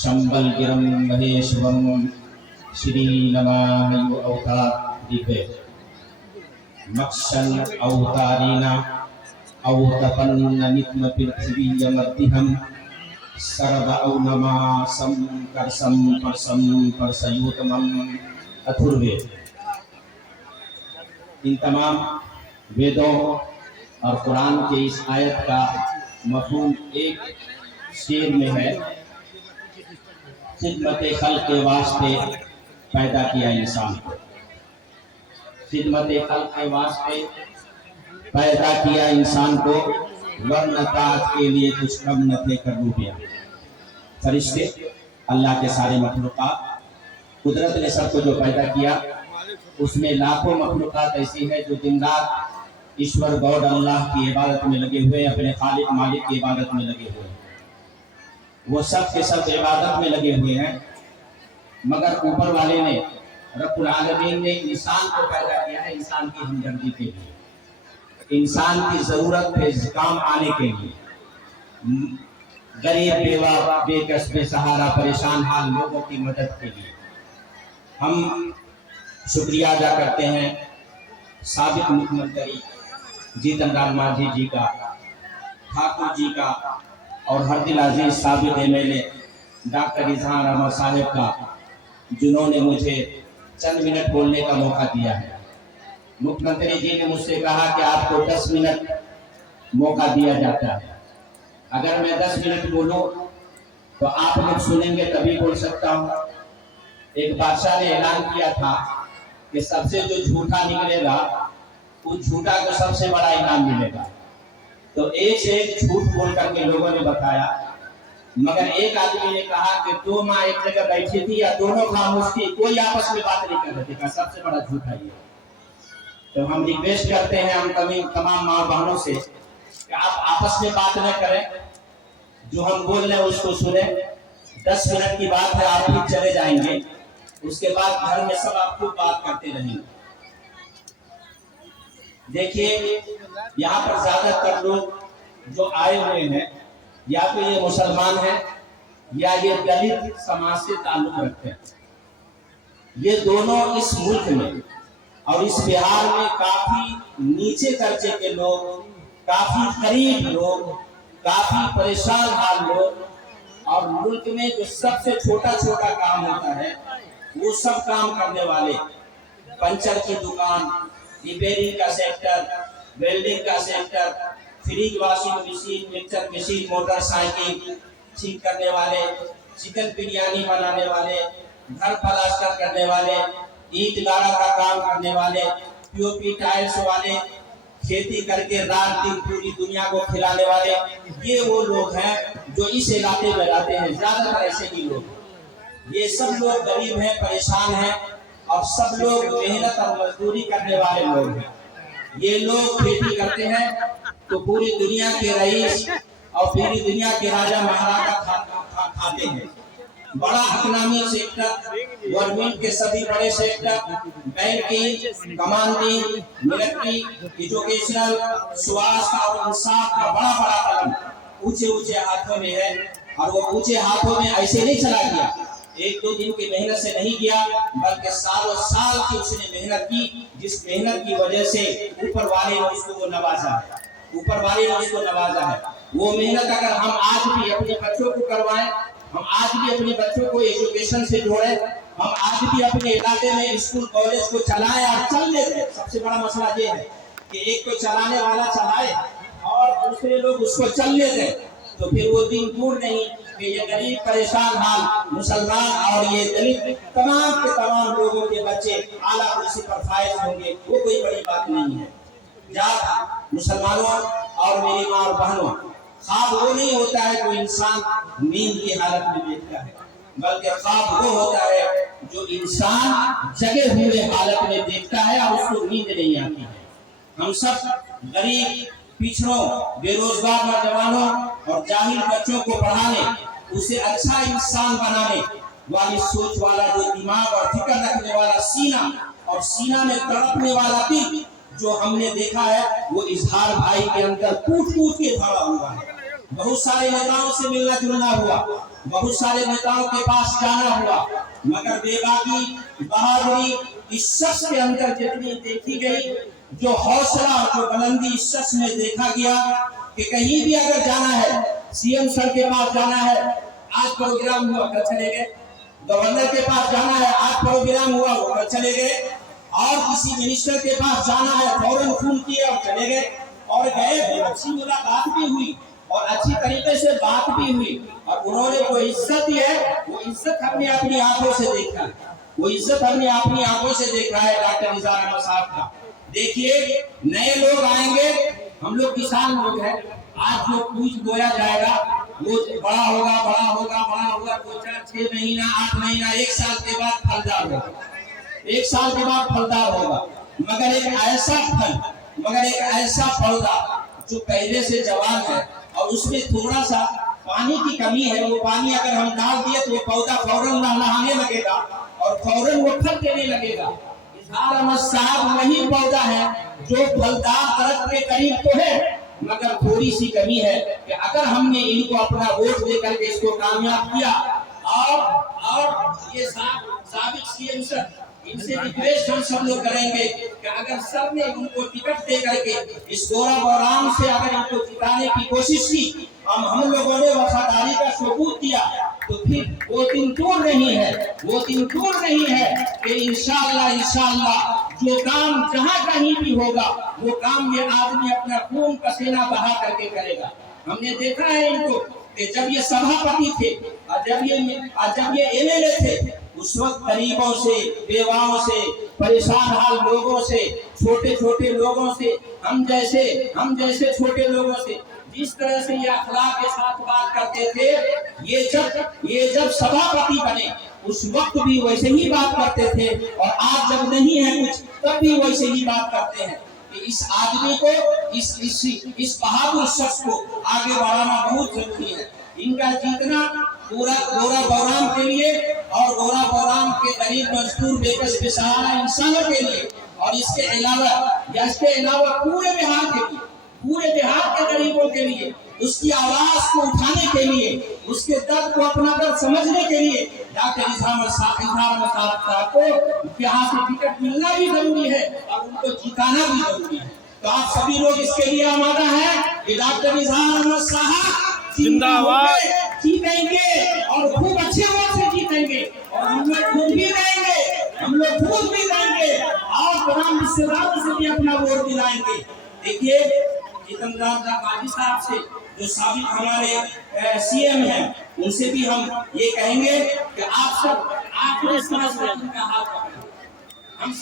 शंबल गिरम महेश्वरम श्री नमामि अवतार दीपे मक्षन अवतारीना अवतपन्न नित्म पृथ्वी यमर्तिहम सर्व औनमा सम करसम परसम परसयुतमम अथुर्वेद। इन तमाम वेदों और कुरान के इस आयत का मफहूम एक शेर में है, खिदमत खल्क़ के वास्ते पैदा किया इंसान को, खिदमत खल्क़ के वास्ते पैदा किया इंसान को, वरना ताअत के लिए कुछ कम न थे कर रूपिया। फरिश्ते अल्लाह के सारे मखलूक़ात, कुदरत ने सबको जो पैदा किया उसमें लाखों मखलूक़ात ऐसी है जो दिन रात ईश्वर गॉड अल्लाह की इबादत में लगे हुए, अपने खालिक मालिक की इबादत में लगे हुए, वो सब के सब इबादत में लगे हुए हैं। मगर ऊपर वाले ने, रब्बुल आलमीन ने इंसान को पैदा किया है इंसान की हमदर्दी के लिए, इंसान की जरूरत पे काम आने के लिए, गरीब बेवा बेकस बेसहारा परेशान हाल लोगों की मदद के लिए। हम शुक्रिया अदा करते हैं साबिक मुख्यमंत्री जीतन राम मांझी जी का, ठाकुर जी का और हरदिल अजीज साबिक एमएलए डॉक्टर इजहार अहमद साहब का, जिन्होंने मुझे चंद मिनट बोलने का मौका दिया है। मुख्यमंत्री जी ने मुझसे कहा कि आपको 10 मिनट मौका दिया जाता है, अगर मैं 10 मिनट बोलूं तो आप लोग सुनेंगे तभी बोल सकता हूं। एक बादशाह ने ऐलान किया था कि सबसे जो झूठा निकलेगा उस झूठा को सबसे बड़ा इनाम मिलेगा। तो एक से एक झूठ बोल करके लोगों ने बताया, मगर एक आदमी ने कहा कि 2 माँ एक जगह बैठी थी या दोनों खामोश थी, कोई आपस में बात नहीं कर रहे थे, कहा सबसे बड़ा झूठा ये। तो हम रिक्वेस्ट करते हैं हम तमाम माँ बहनों से कि आप आपस में बात न करें, जो हम बोल रहे हैं उसको सुने। 10 मिनट की बात है, आप भी चले जाएंगे, उसके बाद घर में सब आपको बात करते रहेंगे। देखिए यहाँ पर ज्यादातर लोग जो आए हुए हैं या तो ये मुसलमान हैं या ये दलित समाज से ताल्लुक रखते हैं। ये दोनों इस मुल्क में और इस बिहार में काफी नीचे दर्जे के लोग, काफी गरीब लोग, काफी परेशान हाल लोग, और मुल्क में जो सबसे छोटा छोटा काम होता है वो सब काम करने वाले, पंचर की दुकान, रिपेयरिंग का सेक्टर, वेल्डिंग का sector, fridge washing machine, mixer machine, motorcycle ठीक करने वाले, चिकन बिरयानी बनाने वाले, घर प्लास्टर करने वाले, ईंट गारा का काम करने वाले, पीओपी टाइल्स वाले, खेती करके रात दिन पूरी दुनिया को खिलाने वाले, ये वो लोग हैं जो इस इलाके में रहते हैं। ज्यादातर ऐसे ही लोग, ये सब लोग गरीब हैं, परेशान हैं, और सब लोग मेहनत और मजदूरी करने वाले लोग हैं। ये लोग खेती करते हैं तो पूरी दुनिया के रईस और पूरी दुनिया के राजा महाराजा खाते हैं। बड़ा इकोनॉमिक सेक्टर, गवर्नमेंट के सभी बड़े sector, banking, commanding, military, educational, स्वास्थ्य और इंसाफ का बड़ा बड़ा कदम ऊंचे ऊंचे हाथों में है। और वो ऊंचे हाथों में ऐसे नहीं चला गया, 1-2 दिन की मेहनत से नहीं गया, बल्कि सालों साल की उसने मेहनत की, जिस मेहनत की वजह से ऊपर वाले ने उसको नवाजा है, ऊपर वाले ने उसको नवाजा है। वो मेहनत अगर हम आज भी अपने बच्चों को करवाएं, हम आज भी अपने बच्चों को एजुकेशन से जोड़ें, हम आज भी अपने इलाके में स्कूल कॉलेज को चलाएं और चलने दें। सबसे बड़ा मसला ये है कि एक तो चलाने वाला चलाए और दूसरे लोग उसको चलने दें, तो फिर वो दिन दूर नहीं कि ये गरीब परेशान हाल मुसलमान और ये दलित तमाम के तमाम लोगों के बच्चे आला कुर्सी पर फायज होंगे। वो कोई बड़ी बात नहीं है। जात मुसलमानों और मेरी माँ और बहनों, ख्वाब वो नहीं होता है जो इंसान नींद की हालत में देखता है, बल्कि ख्वाब वो होता है जो इंसान जगे हुए हालत में देखता है और उसको नींद नहीं आती है। हम सब गरीब, पिछड़ों, बेरोजगार नौजवानों और जाहिल बच्चों को पढ़ाने, उसे अच्छा इंसान बनाने, वाली सोच वाला, जो दिमाग और फिक्र रखने वाला सीना, और सीना में तड़पने वाला दिल जो हमने देखा है, वो इजहार भाई के अंदर कूट कूट के भरा हुआ है। बहुत सारे नेताओं से मिलना जुलना हुआ, बहुत सारे नेताओं के पास जाना हुआ, मगर बेबाकी बहादुरी इस शख्स के अंदर जितनी देखी गई, जो हौसला, जो बुलंदी इस शख्स में देखा गया कि कहीं भी अगर जाना है, सीएम सर के पास जाना है, आज प्रोग्राम हुआ कल चले गए, गवर्नर के पास जाना है, आज प्रोग्राम हुआ वो कल चले गए, और किसी मिनिस्टर के पास जाना है, फौरन फोन किए और चले गए, और गए, अच्छी मुलाकात भी हुई और अच्छी तरीके से बात भी हुई, और उन्होंने जो इज्जत दी है वो इज्जत हमने अपनी आंखों से देखा है, वो इज्जत हमने अपनी आंखों से देखा है डॉक्टर निज़ार अहमद साहब का। देखिए नए लोग आएंगे, हम लोग किसान लोग हैं, आज जो बीज बोया जाएगा वो बड़ा होगा बड़ा होगा बड़ा होगा, 2 4 6 महीना 8 महीना 1 साल के बाद फलदार होगा, 1 साल के बाद फलदार होगा, मगर एक ऐसा फल, मगर एक ऐसा पौधा जो पहले से जवान है और उसमें थोड़ा सा पानी की कमी है, वो पानी अगर हम डाल दिए तो वो पौधा फौरन लहलहाने लगेगा और फौरन वो फल देने लगेगा। इजहार अहमद साहब वही पौधा है जो फलदार दरख्त के करीब तो है, मगर थोड़ी सी कमी है कि अगर हमने इनको अपना वोट देकर के इसको कामयाब किया, और ये साबिक सीएम सर, इनसे रिक्वेस्ट हम सब लोग करेंगे कि अगर सर ने उनको टिकट दे करके इस गोरा बौराम से अगर इनको जिताने की कोशिश की, हम लोगों ने वफादारी का सबूत दिया, तो फिर वो दिन दूर नहीं है, वो दिन दूर नहीं है कि इंशाअल्लाह जो काम जहाँ कहीं भी होगा वो काम ये आदमी अपना खून पसीना बहा करके करेगा। हमने देखा है इनको कि जब ये सभापति थे और जब ये एमएलए थे, उस वक्त गरीबों से, बेवाओं से, परेशान हाल लोगों से, छोटे छोटे लोगों से, हम जैसे छोटे लोगों से जिस तरह से ये अखलाक के साथ बात करते थे, ये जब सभापति बने उस वक्त भी वैसे ही बात करते थे, और आज जब नहीं है कुछ तब भी वैसे ही बात करते हैं। कि इस आदमी को, इस बहादुर शख्स को आगे बढ़ाना बहुत जरूरी है। इनका जीतना पूरा गोरा बौराम के लिए और गोरा बौराम के गरीब मजदूर बेकस बेसहारा इंसानों के लिए, और इसके अलावा पूरे बिहार के लिए, पूरे बिहार के गरीबों के लिए, उसकी आवाज को उठाने के लिए, उसके दर्द को अपना दर्द समझने के लिए डॉक्टर इजहार अहमद साहब को यहाँ से टिकट मिलना भी जरूरी है और उनको जिताना भी जरूरी है। तो आप सभी लोग इसके लिए आमादा हैं कि डॉक्टर इजहार अहमद साहब जिंदाबाद, जीतेंगे और खूब अच्छे वोट से जीतेंगे, और हम लोग खुद भी रहेंगे, हम लोग खुद भी रहेंगे और तमाम रिश्तेदारों से भी अपना वोट दिलाएंगे। देखिए जितेंद्र काजी साहब से जो साबिक हमारे सीएम हैं, उनसे भी हम ये कहेंगे कि आप सब आखिरी सांस तक उनका हाथ पकड़ें, हम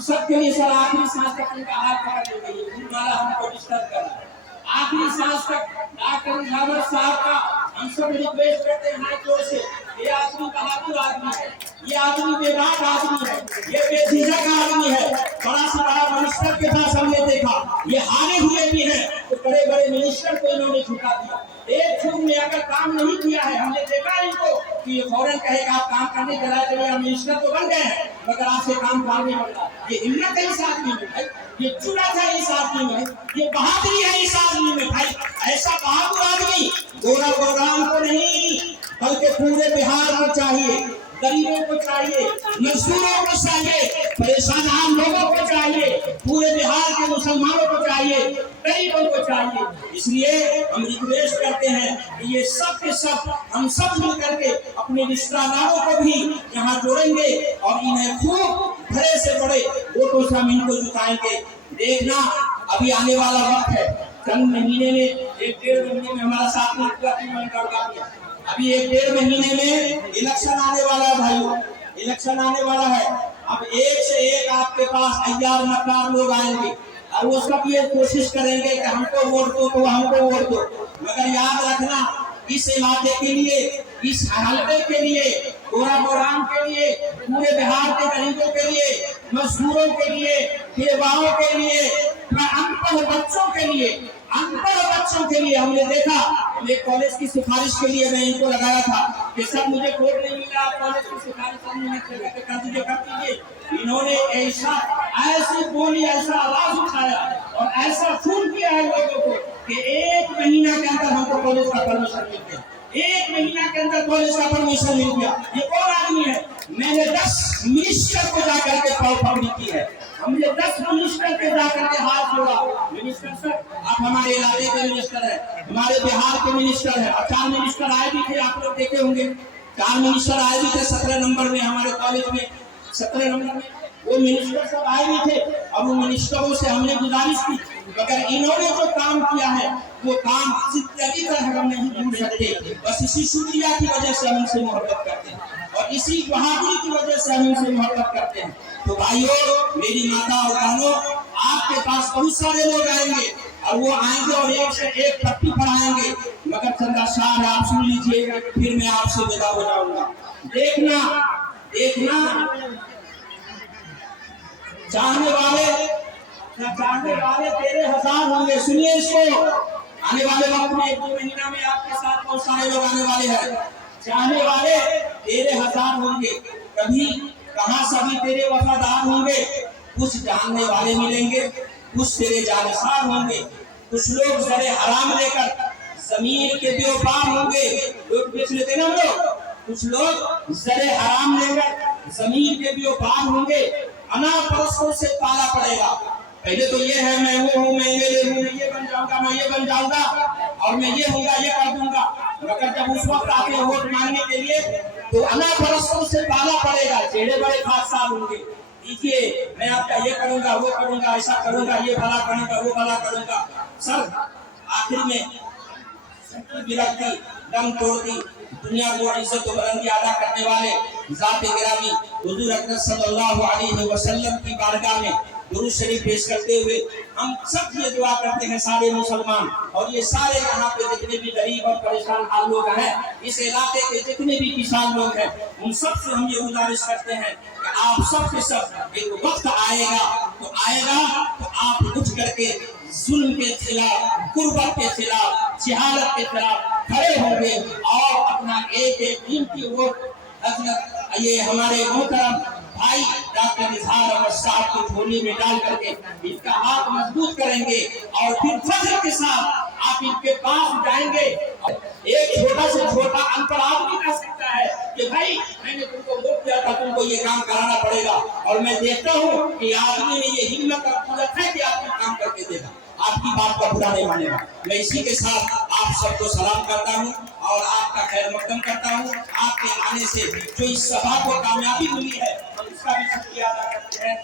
सब के लिए सर आखिरी सांस तक उनका हाथ पकड़ लेंगे। फूलमाला हमको डिस्टर्ब कर रहा है, आखिरी सांस तक डॉक्टर इजहार अहमद साहब का हम सब रिक्वेस्ट करते हैं हाथ जोड़ से। ये आदमी बहादुर आदमी है, ये आदमी बेबाक आदमी है, ये बेझिझक आदमी है। बड़ा से बड़ा मिनिस्टर के पास हमने देखा, ये हारे हुए भी हैं तो बड़े बड़े मिनिस्टर को इन्होंने झुका दिया। एक छूट में अगर काम नहीं किया है, हमने देखा इनको कि ये फौरन कहेगा आप काम करने के लायक मिनिस्टर तो बन गए हैं, मगर आपसे काम नहीं बन रहा। ये हिम्मत है इस आदमी में भाई, ये जुर्रत है इस आदमी में, ये बहादुरी है इस आदमी में भाई। ऐसा बहादुर आदमी गोरा बौराम को नहीं बल्कि पूरे बिहार को चाहिए, गरीबों को चाहिए, मजदूरों को चाहिए, परेशान आम लोगों को चाहिए, पूरे बिहार के मुसलमानों को चाहिए, गरीबों को चाहिए। इसलिए हम रिक्वेस्ट करते हैं कि ये सब के सब हम सब मिलकर के अपने रिश्तेदारों को भी यहाँ जोड़ेंगे और इन्हें खूब बड़े से बड़े वोटों से हम इनको जुटाएंगे। देखना अभी आने वाला वक्त है, चंद महीने में, 1-1.5 महीने में हमारा साथ में अभी 1-1.5 महीने में इलेक्शन आने वाला है भाइयों, इलेक्शन आने वाला है। अब एक से एक आपके पास अय्यार मक्कार लोग आएंगे और वो सब ये कोशिश करेंगे कि हमको वोट दो तो हमको वोट दो, मगर याद रखना इस इलाके के लिए, इस हलके के लिए, गोरा बौराम के लिए, पूरे बिहार के गरीबों के लिए, मजदूरों के लिए, बेवाओं के लिए, अनपढ़ बच्चों के लिए अनपढ़ बच्चों के लिए हमने देखा, एक कॉलेज की सिफारिश के लिए मैं इनको लगाया था कि सर मुझे कोड नहीं मिला, आप कॉलेज की सिफारिश कर दीजिए, कर दीजिए। इन्होंने ऐसी बोली, ऐसा आवाज उठाया और ऐसा फोन किया है लोगों को कि 1 महीना के अंदर हमको कॉलेज का परमिशन मिल गया, 1 महीना के अंदर कॉलेज का परमिशन मिल गया। ये कौन आदमी है? मैंने 10 मिनिस्टर को जाकर के पकड़ी की है, हमने 10 मिनिस्टर के जाकर के हाथ जोड़ा। मिनिस्टर सर, आप हमारे इलाके के मिनिस्टर है, हमारे बिहार के मिनिस्टर है, और 4 मिनिस्टर आए भी थे, आप लोग देखे होंगे, 4 मिनिस्टर आए भी थे 17 नंबर में, हमारे कॉलेज में 17 नंबर में वो मिनिस्टर सब आए भी थे। और वो मिनिस्टरों से हमने गुजारिश की, मगर इन्होंने जो काम किया है वो काम जिंदगी भर हम नहीं भूल सकते। बस इसी शुक्रिया की वजह से हम उनसे मोहब्बत करते हैं और इसी बहादुरी की वजह से हम उनसे मोहब्बत करते हैं। तो भाइयों, मेरी माता और बहनों, आपके पास बहुत सारे लोग आएंगे और वो आएंगे और एक से एक पट्टी पढ़ाएंगे, मगर चंदा शाह आप सुन लीजिए, फिर मैं आपसे विदा हो जाऊंगा। देखना चाहने वाले तेरे हजार होंगे। सुनिए इसको, आने वाले वक्त में 1-2 महीना में आपके साथ बहुत सारे लोग आने वाले हैं। चाहने वाले तेरे हजार होंगे, कभी कहां सभी तेरे वफादार होंगे। कुछ जानने वाले मिलेंगे, कुछ तेरे जानसार होंगे, कुछ लोग जरे हराम लेकर जमीन के व्यापार होंगे, लोग बेच लेते ना लोग, कुछ लोग जरे हराम लेकर जमीन के व्यापार होंगे। अनापरस्तों से पाला पड़ेगा। पहले तो ये है मैं वो हूँ, मैं ये हूँ, मैं ये बन जाऊंगा, मैं ये बन जाऊंगा और मैं ये होगा, ये कर दूंगा। मगर जब उस वक्त आते हैं वोट मांगने के लिए तो अनापरस्तों से पाला पड़ेगा। टेढ़े बड़े खादसार होंगे, देखिए मैं आपका ये करूंगा, वो करूंगा, ऐसा करूंगा, ये भला करूंगा, वो भला करूंगा। सर आखिर में सबकी विरक्ति दम तोड़ दी। दुनिया को इज्जत और बुलंदी अदा करने वाले ज़ात गिरामी हुजूर अकरम सल्लल्लाहु अलैहि वसल्लम की बारगाह में दुरूद शरीफ पेश करते हुए हम सब ये दुआ करते हैं, सारे मुसलमान और ये सारे यहाँ पे जितने भी गरीब और परेशान हाल लोग हैं, इस इलाके के जितने भी किसान लोग हैं, उन सब से हम ये गुजारिश करते हैं कि आप सब के सब एक वक्त आएगा तो आप उठ करके जुल्म के खिलाफ, गुर्बत के खिलाफ, जिहालत के खिलाफ खड़े होंगे और अपना एक कीमती वोट ये हमारे मोहतरम भाई डॉक्टर इजहार अहमद साहब की झोली में डाल करके इसका हाथ मजबूत करेंगे और फिर फख्र के साथ आप इनके पास जाएंगे। एक छोटा से छोटा अनपढ़ आदमी कह सकता है कि भाई मैंने तुमको वोट दिया था, तुमको ये काम कराना पड़ेगा, और मैं देखता हूँ कि आदमी में ये हिम्मत और कुदरत है कि आदमी काम करके देगा, आपकी बात का बुरा नहीं मानेगा। मैं इसी के साथ आप सबको सलाम करता हूँ और आपका खैर मकदम करता हूँ। आपके आने से जो इस सभा को कामयाबी मिली है हम इसका भी शुक्रिया अदा करते हैं।